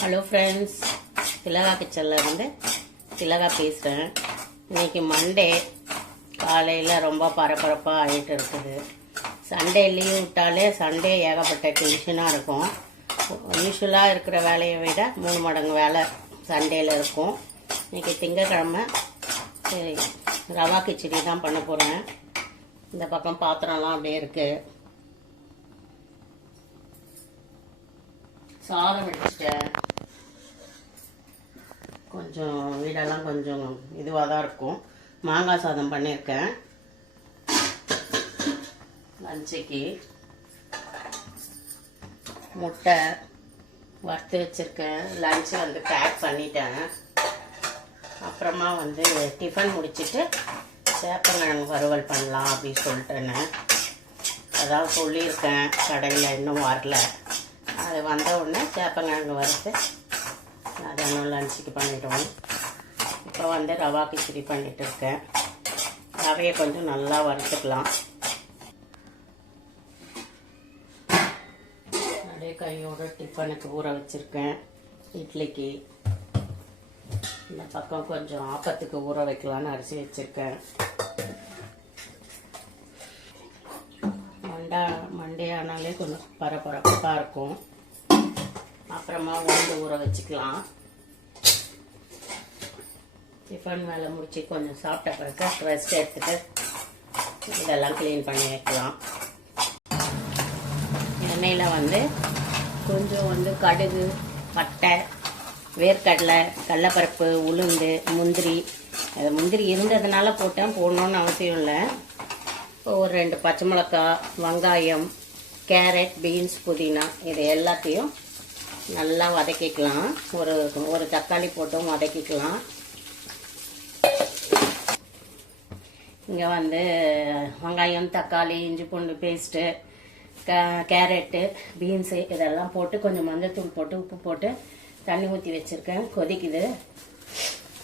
Hello friends, திலகா கிச்சனில் இருந்து திலகா பேசுகிறேன். இன்றைக்கி மண்டே காலையில் ரொம்ப பரபரப்பாக ஆகிட்டு இருக்குது. சண்டே லீவ் விட்டாலே சண்டே ஏகப்பட்ட டென்ஷனாக இருக்கும். யூஸ்வலாக இருக்கிற வேலையை விட 3 மடங்கு வேலை சண்டேயில் இருக்கும். இன்றைக்கி திங்கக்கிழமை. சரி, ரவா கிச்சடி தான் பண்ண போகிறேன். இந்த பக்கம் பாத்திரம்லாம் அப்படியே இருக்குது. சாதம் வச்சுட்டேன். கொஞ்சம் வீடெல்லாம் கொஞ்சம் இதுவாக தான் இருக்கும். மாங்காய் சாதம் பண்ணியிருக்கேன் லஞ்சுக்கு. முட்டை வறுத்து வச்சுருக்கேன். லஞ்சு பேக் பண்ணிட்டேன். அப்புறமா டிஃபன் முடிச்சுட்டு சேப்பங்கிழங்கு வறுவல் பண்ணலாம் அப்படின்னு சொல்லிட்டேன்னு அதான் சொல்லியிருக்கேன். கடையில் இன்னும் வரல. அது வந்த உடனே சேப்பங்கிழங்கு வறுத்து அதை இன்னும் லஞ்சுக்கு பண்ணிவிடுவோம். இப்போ ரவா கிச்சடி பண்ணிகிட்டு இருக்கேன். ரவையை கொஞ்சம் நல்லா வறுத்துக்கலாம். அப்படியே கையோடு டிஃபனுக்கு ஊற வச்சுருக்கேன். இட்லிக்கு இந்த பக்கம் கொஞ்சம் ஆப்பத்துக்கு ஊற வைக்கலான்னு அரிசி வச்சுருக்கேன். மண்டே ஆனாலே கொஞ்சம் பரபரப்பாக இருக்கும். அப்புறமா உளுந்து ஊற வச்சுக்கலாம். டிஃபன் வேலை முடிச்சு கொஞ்சம் சாப்பிட்ட பிறகு ரெஸ்ட் எடுத்துட்டு இதெல்லாம் க்ளீன் பண்ணி வைக்கலாம். எண்ணெயில் கொஞ்சம் கடுகு, பட்டை, வேர்க்கடலை, கடலைப்பருப்பு, உளுந்து, முந்திரி இருந்ததுனால போடணுன்னு அவசியம் இல்லை. ஒரு 2 பச்சை மிளகாய், வெங்காயம், கேரட், பீன்ஸ், புதினா இது எல்லாத்தையும் நல்லா வதக்கிக்கலாம். ஒரு தக்காளி போட்டும் வதக்கிக்கலாம். இங்கே வெங்காயம், தக்காளி, இஞ்சி பூண்டு பேஸ்ட்டு, கேரட்டு, பீன்ஸு இதெல்லாம் போட்டு கொஞ்சம் மஞ்சள்தூள் போட்டு உப்பு போட்டு தண்ணி ஊற்றி வச்சுருக்கேன். கொதிக்குது.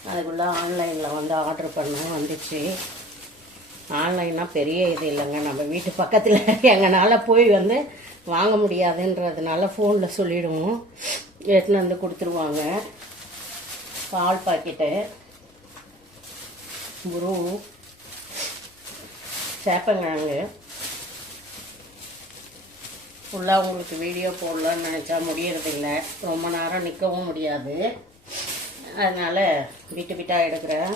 அதுக்குள்ளே ஆன்லைனில் ஆர்டர் பண்ண வந்துச்சு. ஆன்லைன்னா பெரிய இது இல்லைங்க. நம்ம வீட்டு பக்கத்தில் எங்களால் போய் வாங்க முடியாதுன்றதுனால ஃபோனில் சொல்லிவிடுவோம். எடுத்துன்னு கொடுத்துருவாங்க. பால் பாக்கெட்டு, குரு, சேப்பங்கிழங்கு. ஃபுல்லாக உங்களுக்கு வீடியோ போடலான்னு நினச்சா முடியறதில்ல. ரொம்ப நேரம் நிற்கவும் முடியாது. அதனால் வீட்டாக எடுக்கிறேன்.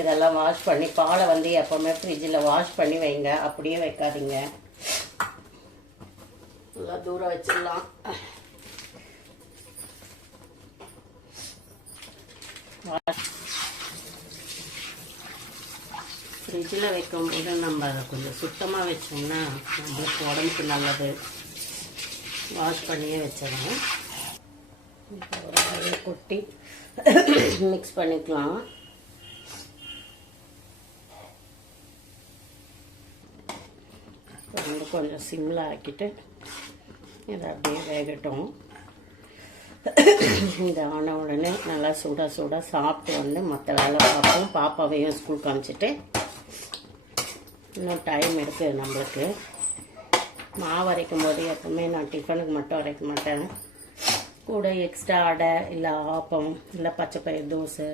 இதெல்லாம் வாஷ் பண்ணி பாலை எப்போவுமே ஃப்ரிட்ஜில் வாஷ் பண்ணி வைங்க. அப்படியே வைக்காதீங்க. நல்லா தூரம் வச்சிடலாம். ஃப்ரிட்ஜில் வைக்கும்போது நம்ம அதை கொஞ்சம் சுத்தமாக வச்சோம்னா நம்மளுக்கு உடம்புக்கு நல்லது. வாஷ் பண்ணியே வச்சிடணும். இப்போ கொட்டி மிக்ஸ் பண்ணிக்கலாம். கொஞ்சம் சிம்மில் ஆக்கிட்டு இதை அப்படியே வேகட்டும். இந்த ஆன உடனே நல்லா சுட சாப்பிட்டு மற்ற வேலை பார்ப்போம். பாப்பாவையும் ஸ்கூலுக்கு அனுப்பிச்சிட்டு இன்னும் டைம் இருக்குது நம்மளுக்கு. மாவு அரைக்கும் போது எப்பவுமே நான் டிஃபனுக்கு மட்டும் அரைக்க மாட்டேன். கூட எக்ஸ்ட்ரா அடை இல்லை ஆப்பம் இல்லை பச்சைப்பயிறு தோசை,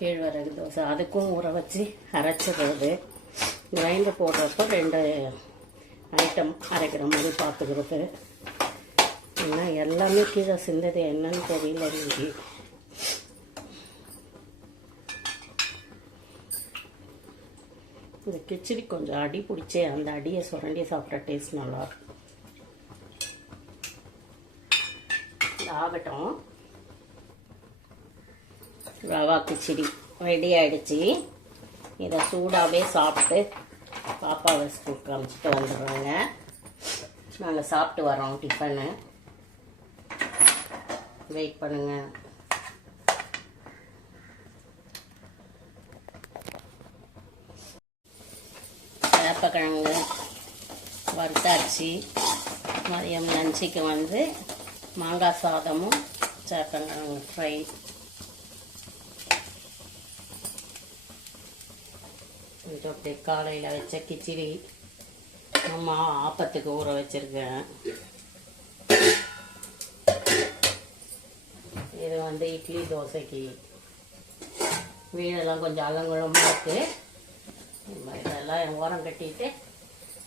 கேழ்வரகு தோசை அதுக்கும் ஊற வச்சு அரைச்சிடுறது. கிரைண்டர் போடுறப்போ 2 ஐட்டம் அரைக்கிற மாதிரி பார்த்துக்கிறது. ஏன்னா எல்லாமே கீழே சிந்தது என்னன்னு தெரியல. இன்னைக்கு இந்த கிச்சடி கொஞ்சம் அடி பிடிச்சி அந்த அடியை சுரண்டி சாப்பிட்ற டேஸ்ட் நல்லாயிருக்கும். ஆகட்டும். ரவா கிச்சடி ரெடி ஆகிடுச்சி. இதை சூடாகவே சாப்பிட்டு பாப்பாவை ஸ்கூலுக்கு அனுப்பிச்சிட்டு வந்துடுறாங்க. நாங்கள் சாப்பிட்டு வரோம் டிஃபனு. வெயிட் பண்ணுங்கள். சேப்பக்கிழங்கு வறுத்தாச்சு. மதியம் லஞ்சுக்கு மாங்காய் சாதமும் சேப்பங்கிழங்கு ஃப்ரை. கொஞ்சம் அப்படியே காலையில் வச்ச கிச்சடி. அம்மா ஆப்பத்துக்கு ஊற வச்சுருக்கேன். வந்து இட்லி தோசைக்கு வீடெல்லாம் கொஞ்சம் அலங்குளமாக இருக்குது. இதெல்லாம் ஓரம் கட்டிட்டு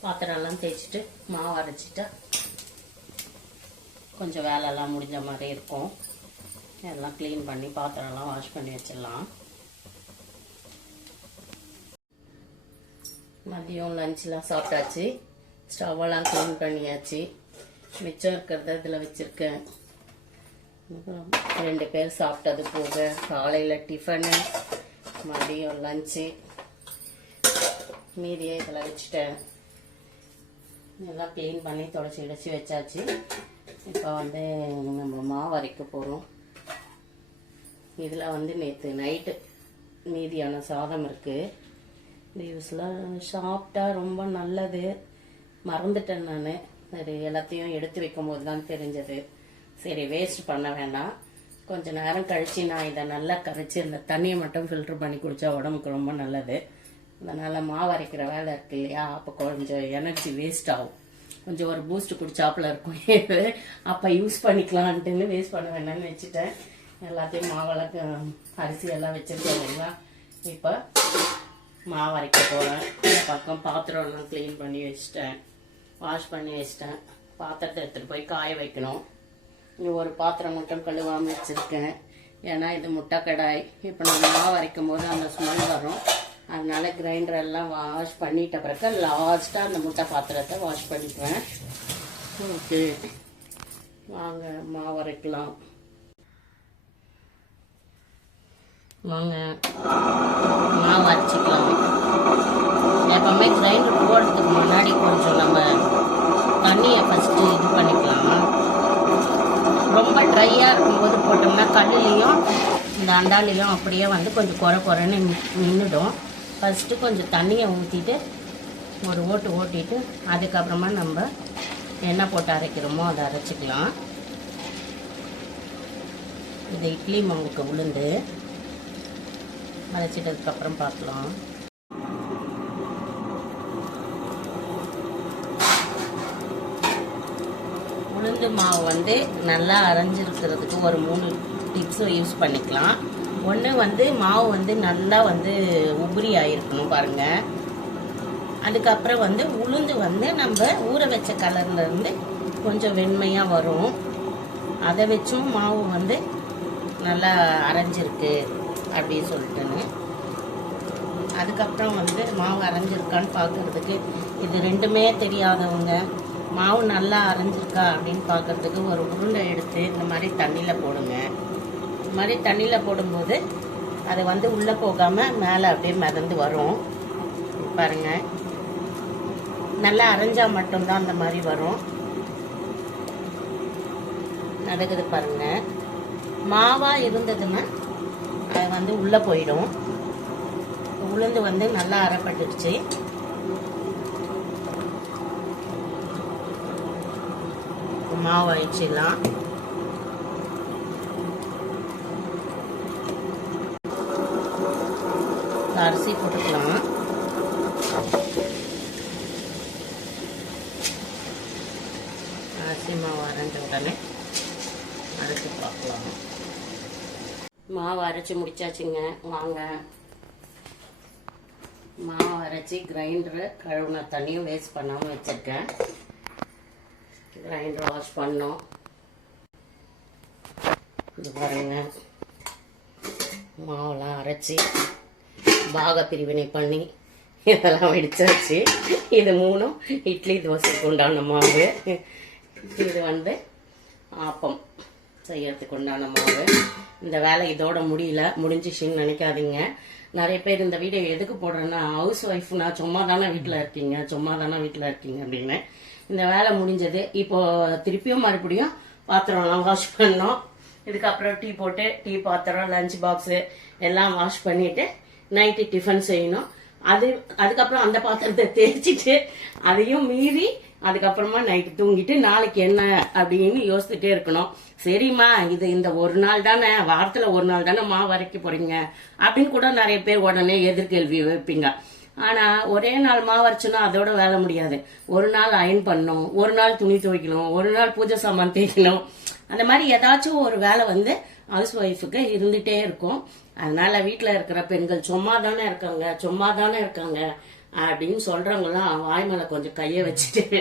பாத்திரம்லாம் தேய்ச்சிட்டு மாவு அரைச்சிட்டா கொஞ்சம் வேலைலாம் முடிஞ்ச மாதிரி இருக்கும். எல்லாம் க்ளீன் பண்ணி பாத்திரம்லாம் வாஷ் பண்ணி வச்சிடலாம். மதியம் லஞ்செலாம் சாப்பிட்டாச்சு. ஸ்டவ்வெல்லாம் க்ளீன் பண்ணியாச்சு. மிச்சம் இருக்கிறத இதில் வச்சுருக்கேன். 2 பேர் சாப்பிட்டது போக காலையில் டிஃபனு, மதியம் லஞ்சு மீதியை இதில் வச்சுட்டேன். எல்லாம் க்ளீன் பண்ணி தொடச்சி இடிச்சு வச்சாச்சு. இப்போ வந்து நம்ம மாவு அரைக்க போகிறோம். இதில் வந்து நேற்று நைட்டு மீதியான சாதம் இருக்குது. இந்த யூஸ்லாம் சாப்பிட்டா ரொம்ப நல்லது. மறந்துட்டேன் நான். சரி, எல்லாத்தையும் எடுத்து வைக்கும் போது தான் தெரிஞ்சது. சரி, வேஸ்ட் பண்ண வேண்டாம். கொஞ்சம் நேரம் கழித்து நான் இதை நல்லா கரைச்சி இந்த தண்ணியை மட்டும் ஃபில்டர் பண்ணி குடித்தா உடம்புக்கு ரொம்ப நல்லது. அதனால் மாவு அரைக்கிற வேலை இருக்கு இல்லையா, அப்போ கொஞ்சம் எனர்ஜி வேஸ்ட் ஆகும். கொஞ்சம் ஒரு பூஸ்ட் குடிச்சாப்புல இருக்கும். அப்போ யூஸ் பண்ணிக்கலான்ட்டுன்னு வேஸ்ட் பண்ண வேண்டாம்னு வச்சுட்டேன். எல்லாத்தையும் மாவெல்லாம் அரிசி எல்லாம் வச்சுருக்கேன் இல்லைங்களா. இப்போ மாவு அரைக்க போகிறேன். இந்த பக்கம் பாத்திரம்லாம் க்ளீன் பண்ணி வச்சிட்டேன், வாஷ் பண்ணி வச்சிட்டேன். பாத்திரத்தை எடுத்துகிட்டு போய் காய வைக்கணும். இங்கே ஒரு பாத்திரம் மட்டும் கழுவாமல் வச்சுருக்கேன். ஏன்னா இது முட்டை கடாய். இப்போ நம்ம மாவு அரைக்கும் போது அந்த ஸ்மெல் வரும். அதனால கிரைண்டர் எல்லாம் வாஷ் பண்ணிட்ட பிறகு லாஸ்ட்டாக அந்த முட்டை பாத்திரத்தை வாஷ் பண்ணிக்குவேன். ஓகே, வாங்க மாவு அரைக்கலாம். வாங்க மாவு அரைச்சிக்கலாம். எப்பவுமே கிரைண்டர் போடுறதுக்கு முன்னாடி கொஞ்சம் நம்ம தண்ணியை ஃபஸ்ட்டு இது பண்ணிக்கலாம். ரொம்ப ட்ரையாக இருக்கும்போது போட்டோம்னா கல்லுலேயும் இந்த அண்டாலையும் அப்படியே வந்து கொஞ்சம் குறைன்னு நின்றுடும். ஃபஸ்ட்டு கொஞ்சம் தண்ணியை ஊற்றிட்டு ஒரு ஓட்டிட்டு அதுக்கப்புறமா நம்ம என்ன போட்டு அரைக்கிறோமோ அதை அரைச்சிக்கலாம். இது இட்லி மாவுக்கு உளுந்து அரைச்சிட்டதுக்கப்புறம் பார்க்கலாம். உளுந்து மாவு வந்து நல்லா அரைஞ்சிருக்கிறதுக்கு ஒரு 3 டிப்ஸும் யூஸ் பண்ணிக்கலாம். ஒன்று வந்து மாவு வந்து நல்லா வந்து உபரி ஆகிருக்கணும் பாருங்கள். அதுக்கப்புறம் வந்து உளுந்து வந்து நம்ம ஊற வச்ச கலர்லேருந்து கொஞ்சம் வெண்மையாக வரும். அதை வச்சும் மாவு வந்து நல்லா அரைஞ்சிருக்கு அப்படின்னு சொல்லிட்டுன்னு. அதுக்கப்புறம் வந்து மாவு அரைஞ்சிருக்கான்னு பார்க்குறதுக்கு இது ரெண்டுமே தெரியாதவங்க மாவு நல்லா அரைஞ்சிருக்கா அப்படின்னு பார்க்குறதுக்கு ஒரு உருண்டை எடுத்து இந்த மாதிரி தண்ணியில் போடுங்க. இந்த மாதிரி தண்ணியில் போடும்போது அது வந்து உள்ளே போகாமல் மேலே அப்படியே மிதந்து வரும். பாருங்கள், நல்லா அரைஞ்சால் மட்டும்தான் அந்த மாதிரி வரும். நடக்குது பாருங்கள். மாவாக இருந்ததுன்னா அது வந்து உள்ளே போயிடும். உளுந்து வந்து நல்லா அரைப்பட்டுடுச்சு. மாவு ஆயிடுச்சுலாம். அரிசி போட்டுக்கலாம். அரிசி மாவு அரைஞ்ச உடனே அரைச்சி பார்க்கலாம். மாவு அரைச்சி முடிச்சாச்சுங்க. வாங்க மாவு அரைச்சி கிரைண்டரு கழுவுன தண்ணியும் வேஸ்ட் பண்ணாமல் வச்சுருக்கேன். கிரைண்டர் வாஷ் பண்ணோம். இது பாருங்க, மாவெல்லாம் அரைச்சி பாக பிரிவினை பண்ணி இதெல்லாம் வெடிச்சாச்சு. இது 3 இட்லி தோசைக்கு உண்டான மாவு. இது வந்து ஆப்பம் செய்யறதுக்கு உண்டான மாவு. இந்த வேலை இதோட முடிஞ்சிச்சுன்னு நினைக்காதீங்க. நிறைய பேர் இந்த வீடியோ எதுக்கு போடுறேன்னா, ஹவுஸ் ஒய்ஃப்னா சும்மா தானே வீட்டில் இருக்கீங்க அப்படின்னு. இந்த வேலை முடிஞ்சது. இப்போ திருப்பியும் மறுபடியும் பாத்திரம்லாம் வாஷ் பண்ணோம். இதுக்கப்புறம் டீ போட்டு டீ பாத்திரம், லஞ்ச் பாக்ஸு எல்லாம் வாஷ் பண்ணிட்டு நைட்டு டிஃபன் செய்யணும். அதுக்கப்புறம் அந்த பாத்திரத்தை தேய்ச்சிட்டு அதையும் மீறி அதுக்கப்புறமா நைட்டு தூங்கிட்டு நாளைக்கு என்ன அப்படின்னு யோசிச்சுட்டே இருக்கணும். சரிம்மா, இது இந்த ஒரு நாள் தானே, வாரத்தில் ஒரு நாள் தானே மாவு அரைக்க போறீங்க அப்படின்னு கூட நிறைய பேர் உடனே எதிர்கேள்வி வைப்பீங்க. ஆனால் ஒரே நாள் மாவு அரைச்சோன்னா அதோட வேலை முடியாது. ஒரு நாள் அயன் பண்ணணும், ஒரு நாள் துணி துவைக்கணும், ஒரு நாள் பூஜை சாமான் தேய்க்கணும். அந்த மாதிரி ஏதாச்சும் ஒரு வேலை வந்து ஹவுஸ் ஒய்ஃபுக்கு இருந்துட்டே இருக்கும். அதனால வீட்டுல இருக்கிற பெண்கள் சும்மா தானே இருக்காங்க அப்படின்னு சொல்றவங்களாம் வாய் மேல கொஞ்சம் கைய வச்சுட்டு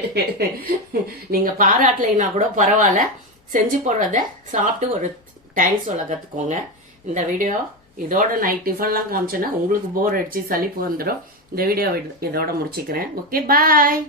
நீங்க பாராட்டலைன்னா கூட பரவாயில்ல, செஞ்சு போடுறத சாப்பிட்டு ஒரு தேங்க்ஸ் சொல்ல கத்துக்கோங்க. இந்த வீடியோ இதோட நைட் டிஃபன்லாம் காமிச்சேன்னா உங்களுக்கு போர் அடிச்சு சலிப்பு வந்துடும். இந்த வீடியோ இதோட முடிச்சுக்கிறேன். ஓகே, பாய்.